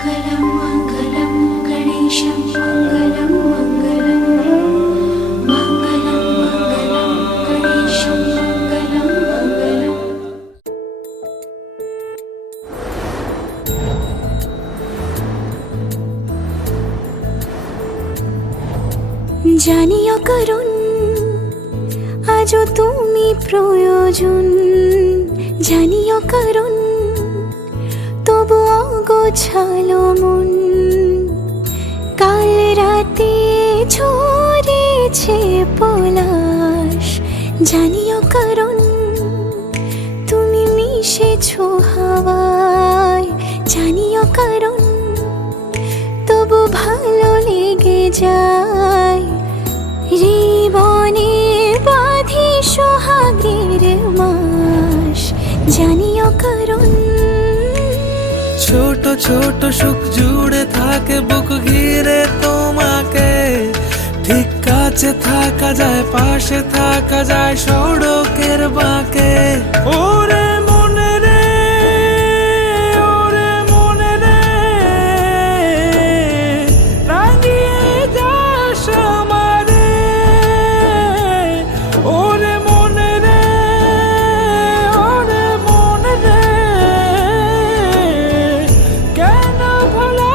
मङ्गलं मङ्गलं गणेशं मङ्गलं मङ्गलं मङ्गलं मङ्गलं गणेशं मङ्गलं मङ्गलम्। জানিও কারণ আজও তুমি প্রয়োজন, জানিও কারণ তবু অগোছালো মন। কাল রাতে ঝরেছে পলাশ, জানিও কারণ তুমি মিশেছো হাওয়ায়, জানিও কারণ তবু ভালো লেগে যায়। জীবনে বাঁধি সোহাগের মাস, জানিও কারণ ছোট ছোট সুখ জুড়ে থাকে বুক ঘিরে তোমাকে। ঠিক কাছে থাকা যায়, পাশে থাকা যায় সড়কের বাঁকে। ওরে মনে রে, ওরে মনে রে, রাঙিয়ে যাস আমারে। ওরে মনে রে, ওরে মনে রে, কেন ভোলা